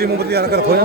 खुशी मोमबत्ती आना कर खोया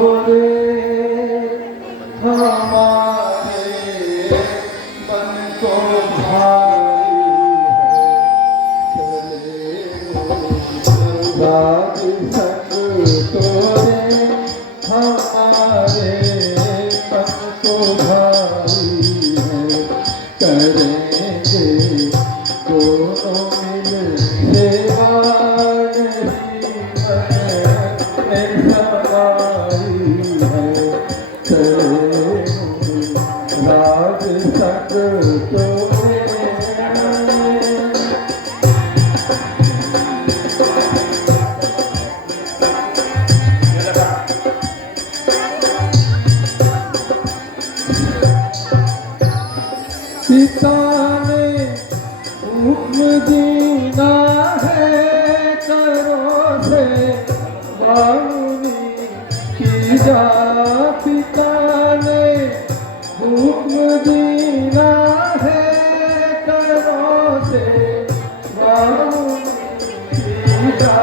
पिता ने हुक्म दीना है करो से बामुनी की जा। पिता ने हुक्म दीना है करो से बामुनी की जा।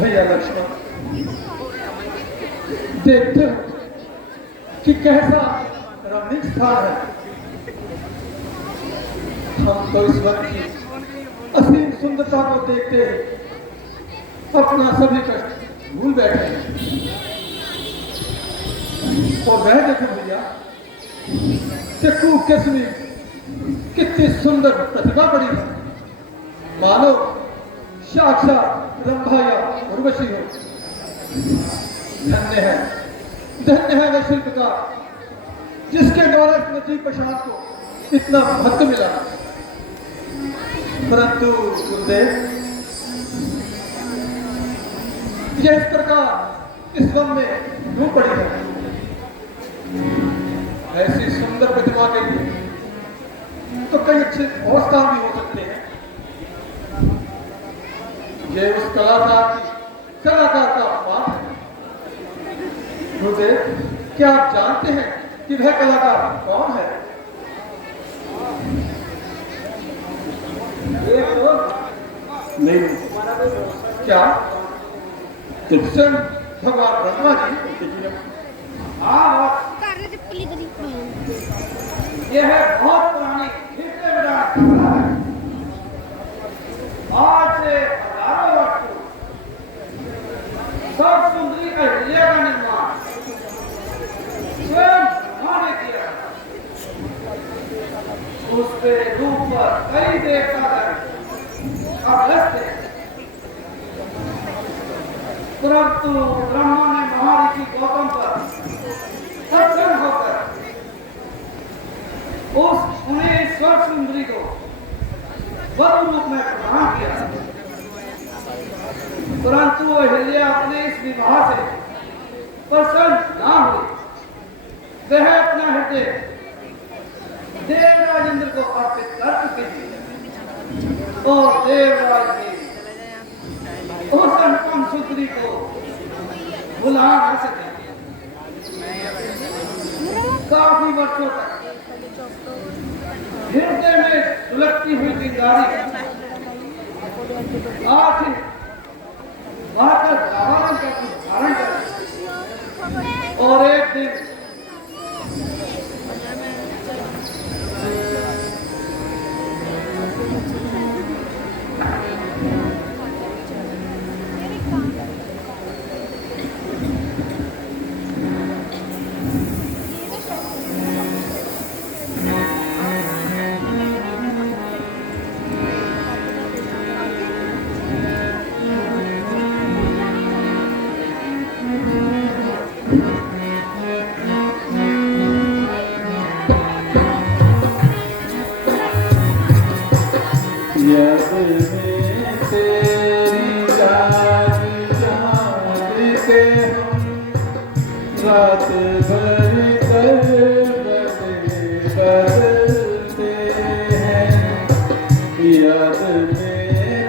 भैया लक्ष्मण देखते हो कि कैसा रमणीक स्थान है। हम तो इस वक्त की असीम सुंदरता को देखते अपना सभी कष्ट भूल बैठे हैं। और वह देखो भैया कि कूप के समीप कितनी सुंदर प्रतिभा पड़ी है, मानो साक्षात रंभा या उर्वशी हो। धन्य है वह शिल्पकार जिसके द्वारा इस नजीब प्रशांत को इतना महत्व मिला। परंतु गुरुदेव, यह इस प्रकार इस वन में क्यों पड़ी है? ऐसी सुंदर प्रतिमा के लिए तो कई अच्छे और स्थान भी हो सकते हैं। ये उस कलाकार का बात है। गुरुदेव, क्या आप जानते हैं कि वह कलाकार कौन है? नहीं। क्या कृष्ण भगवान ब्रह्मा जी? यह बहुत पुरानी आज से हजारों वर्ष सब सुंदरी अहिल्या का निर्माण स्वयं ब्रह्मा ने किया। उसके रूप पर कई देवता अभ्यस्त हैं, परंतु ब्रह्मा ने महाऋषि गौतम पर उस उन्हें स्वर सुंदरी को वधु रूप में प्रदान किया, परंतु अहिल्या अपने इस विवाह से प्रसन्न ना हुई। वह अपना हृदय देवराज इंद्र को अर्पित कर चुकी थी और देवराज ने उस अनुपम सुंदरी को भुला न सके। काफी वर्षों तक हृदय में सुलगती हुई चिंगारी आखिर बहाकर धारण का रूप धारण कर और एक दिन रात भर बदलते हैं, याद में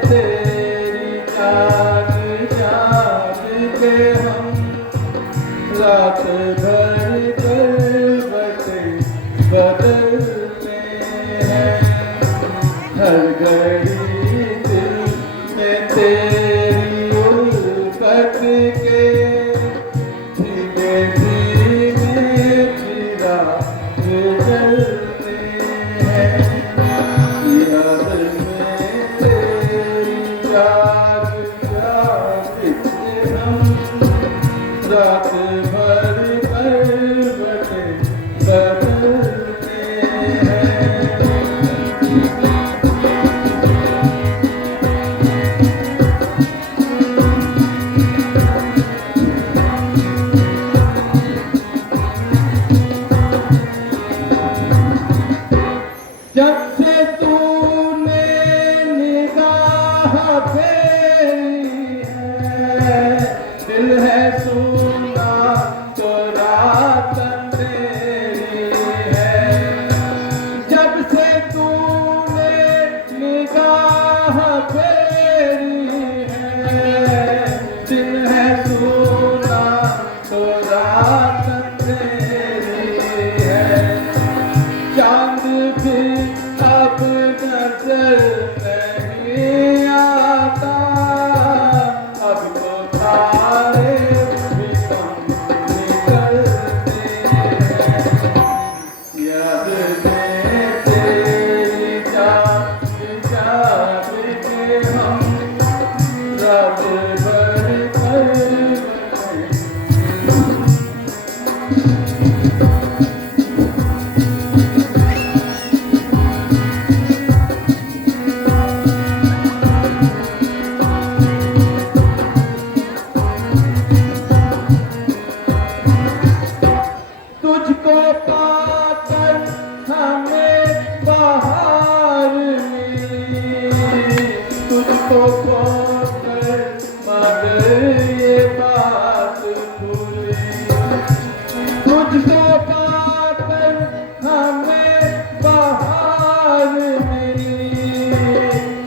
तेरी जाग जाग के हम रात भर बदलते हैं। हर घड़ी दिल में तेरी उल्फत के रात भर बदलते हैं। जब से तूने निगाह फेरी है, दिल है सुना तो रात अंधेरी है। जब से तूने निगाह फेरी है, दिल है सुना तो रात अंधेरी है। चांद भी अब नजर नहीं आता, अब तो तारे भी कम निकलते हैं। याद में तेरी जाग जाग के हम रात भर तुझको पाकर हमें बाहर मिली, तुझको खोकर मगर ये बात भूली। तुझको पाकर हमें बाहर मिली,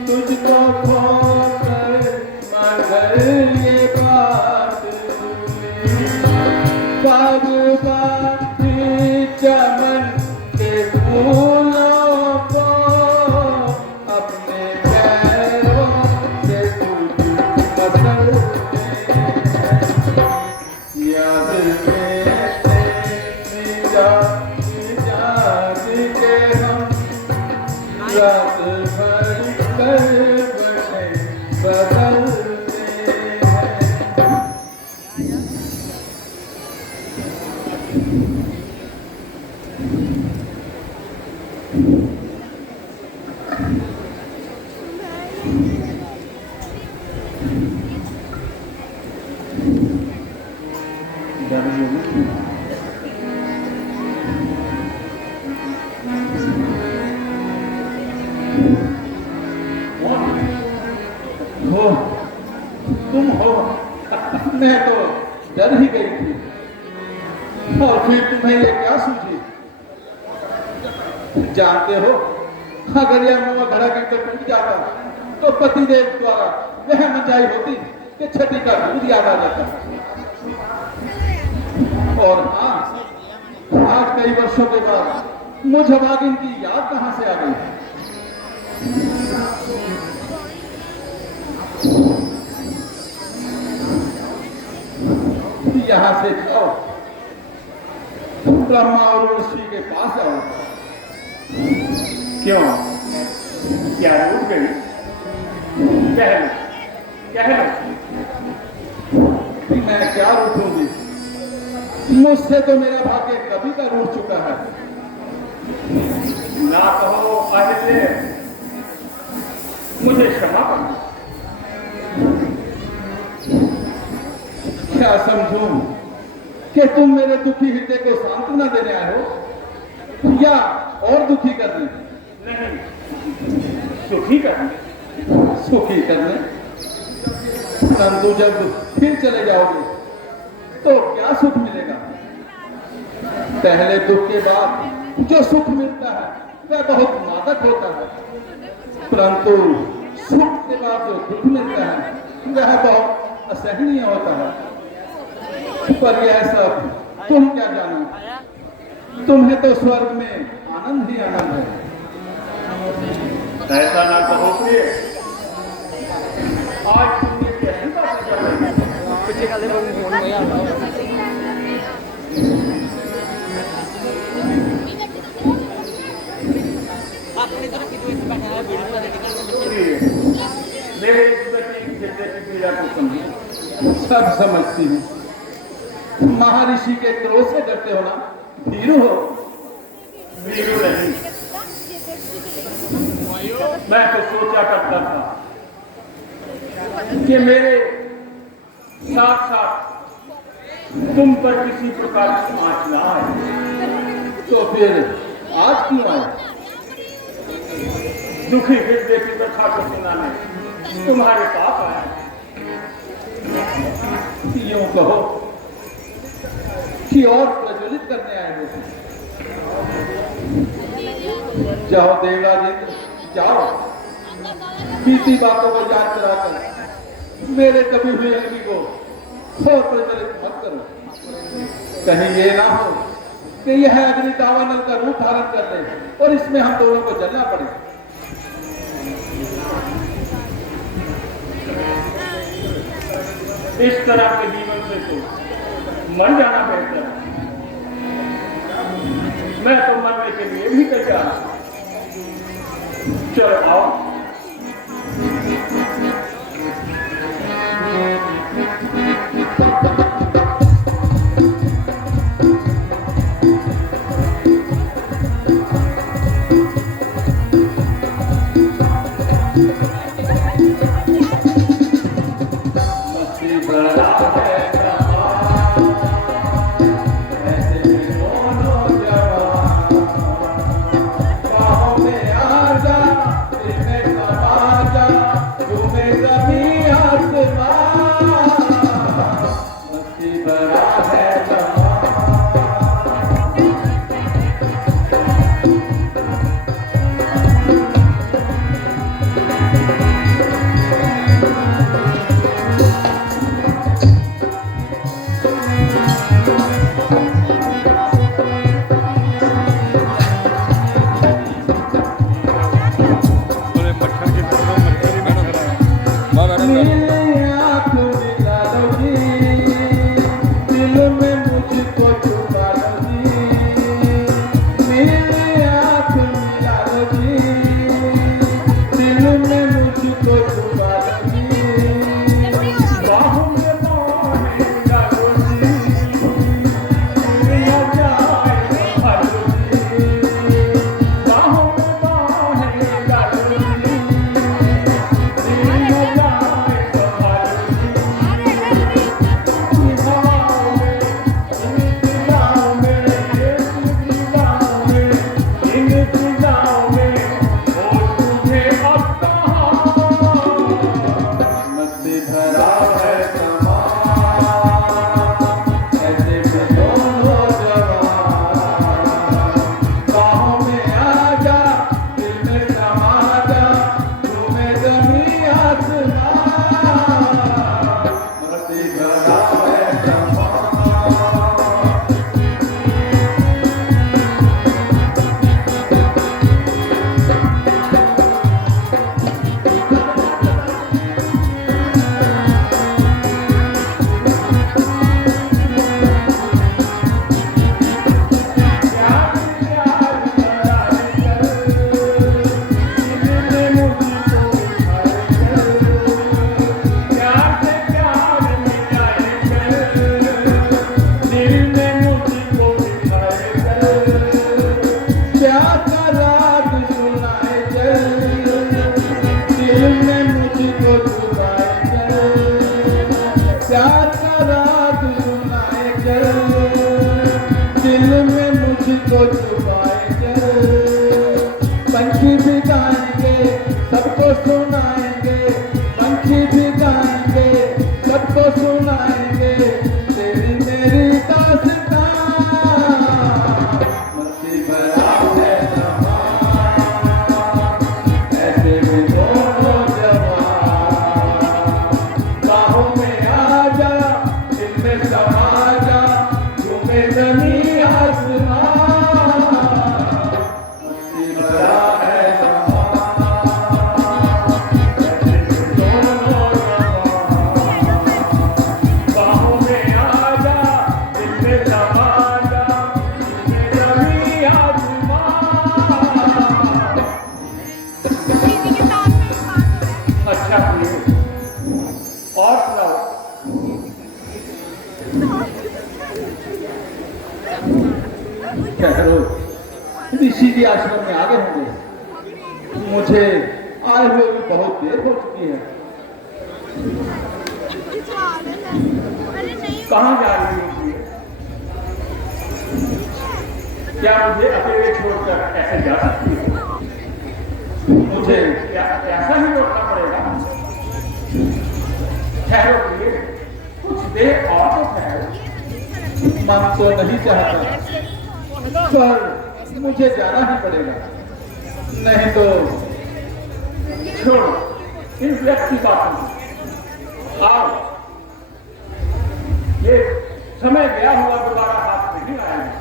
तुझको खोकर मगर ये बात भूली। बागबानी चमन के फूलों को अपने पैरों से मसलते हैं। याद में तेरी जाग जाग के हम रात भर बदलते हैं। Dari तुम हो। मैं तो डर ही गई थी। और फिर तुम्हें ये क्या सूझी? जानते हो, अगर यह मुंह घड़ा गिरकर टूट जाता तो पतिदेव द्वारा वह मंजाई होती कि छठी का दूध याद आ जाता। और हाँ, आज कई वर्षों के बाद मुझ भागिन की याद कहां से आ गई? यहां से जाओ, ब्रह्मा और ऋषि के पास जाओ। क्यों? क्या रूठ गई? कह लो, कह लो। मैं क्या रूठूंगी? मुझसे तो मेरा भाग्य कभी का रूठ चुका है। ना कहो आदित्य, मुझे क्षमा करो। क्या समझूं कि तुम मेरे दुखी हृदय को सांत्वना देने आए हो या और दुखी करने? नहीं, सुखी करने। सुखी करने? परंतु जब फिर चले जाओगे तो क्या सुख मिलेगा? पहले दुख के बाद जो सुख मिलता है वह बहुत मादक होता है, परंतु सुख के बाद जो दुख मिलता है वह बहुत असहनीय होता है। पर यह सब तुम क्या जानो? तुम्हें तो स्वर्ग में आनंद ही आनंद है। ऐसा ना कहो प्रिय, आज तुमने कैसी बातें कर रही हो? पीछे का देखो फोन में यार अपनी तरफ की तो बैठा है वीडियो में देखा प्रिय, मेरे इस बच्चे की हृदय की पीड़ा को समझो। सब समझती हूँ। महर्षि के क्रोध से डरते हो ना? भीरू हो। वीरू नहीं, मैं तो सोचा करता था कि मेरे साथ साथ तुम पर किसी प्रकार की आंच ना आए। तो फिर आज क्यों आए? दुखी हृदय की कथा को सुनाने तुम्हारे पास आया। यूं कहो कि और प्रज्वलित करने आए हो। जाओ देवराज, जाओ, बीती बातों को याद कराकर मेरे कभी हुए अग्नि को और प्रज्वलित मत करो। कहीं ये ना हो कि यह अग्नि दावानल का रूप धारण कर ले और इसमें हम दोनों को जलना पड़े। इस तरह के जीवन से तो मर जाना बेहतर है। मैं तो मरने के लिए भी तैयार हूं। चलो आओ। में देते। मुझे आए हुए भी बहुत देर हो चुकी है। कहाँ जा रही होती है? क्या मुझे अकेले छोड़कर ऐसे जा सकती है? मुझे क्या ऐसा ही लौटना पड़ेगा? ठहरो प्रिय, कुछ देर और तो ठहरो। मन तो नहीं चाहता, पर मुझे जाना ही पड़ेगा, नहीं तो। छोड़ो इन व्यक्ति बातों को। आओ, ये समय गया हुआ दोबारा हाथ नहीं आएगा।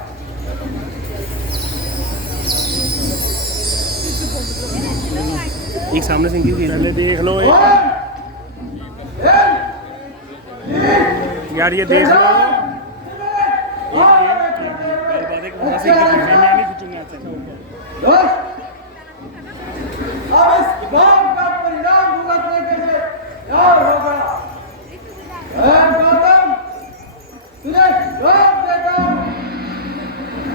एक सामने से इनकी पहले देख लो यार, ये देख लो। वहाँ से इनकी मैं नहीं खींचूंगा अच्छा। अब इस काम का परिणाम भुगतने के लिए तैयार हो गया। गौतम, तुझे जवाब देता हूं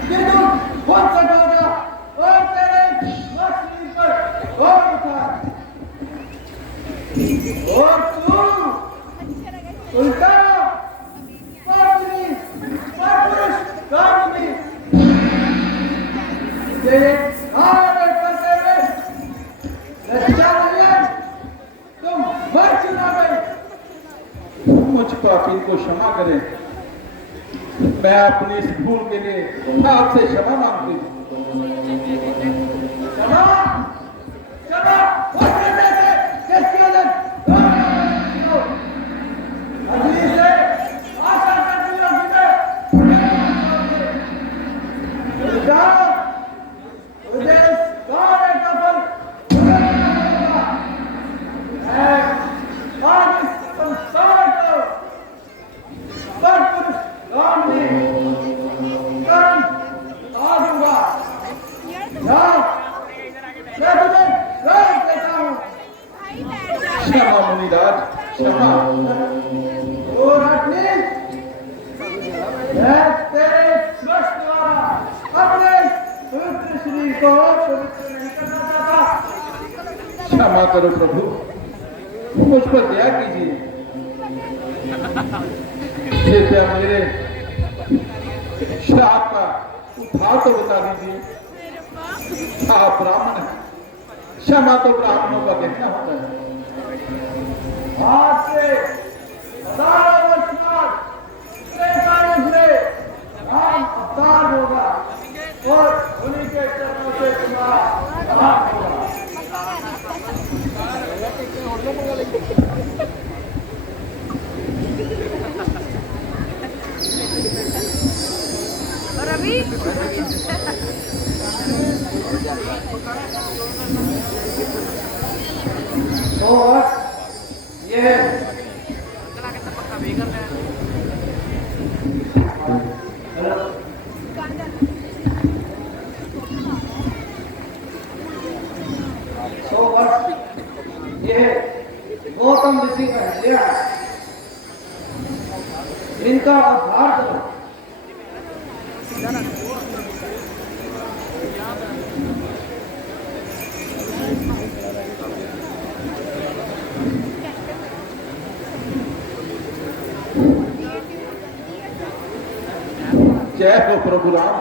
कि तुम खुद सकोगा और तेरे मछली पर गौर उठा, और तू उल्टा पुरुष कामिनी ये कार्य करते हुए लज्जा नहीं है? तुम मर चुना गए। मुझ पापी को क्षमा करें। मैं अपनी इस भूल के लिए आपसे क्षमा मांगती हूँ। क्षमा क्षमा उस निर्णय से जिसके लिए अगली से आशा करती हूँ कि मैं मुझे इस कार्य का फल भुगतना होगा। मैं आज इस संसार को सत्पुरुष कामनी कर्म आ दूंगा। जाओ, मैं तुम्हें रोक देता हूँ। क्षमा मुनिराज, क्षमा। और अग्नि, मैं तेरे स्पर्श द्वारा अपने पवित्र शरीर को पवित्र नहीं करना चाहता। क्षमा करो प्रभु, मुझ पर दया कीजिए। कृपया मेरे श्राप का उद्धार तो बता दीजिए। आप ब्राह्मण हैं, क्षमा तो ब्राह्मणों का देखना होता है। आज से हजारों वर्ष बाद त्रेता युग में राम अवतार होगा और उन्हीं के चरणों से तुम्हारा नाम होगा। और अभी और ये गौतम ऋषि का हृदय है, इनका उद्धार करो। जय हो प्रभु राम,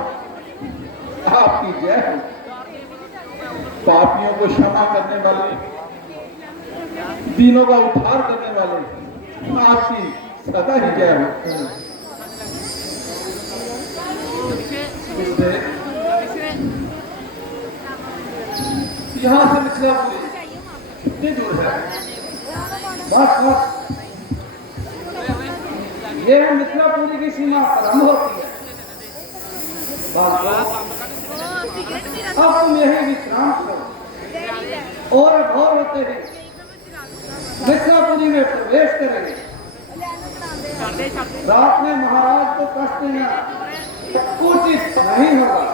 आपकी जय हो। पापियों को क्षमा करने वाले, दीनों का उद्धार करने वाले, आपकी सदा ही जय हो। यहाँ से मिथिलापुरी कितनी दूर है? बस बस, ये मिथिलापुरी की सीमा प्रारंभ होती है। अब तुम यही विश्राम करो और भोर होते ही मिथिलापुरी में प्रवेश करेंगे। रात में महाराज को कष्ट देना उचित नहीं होगा।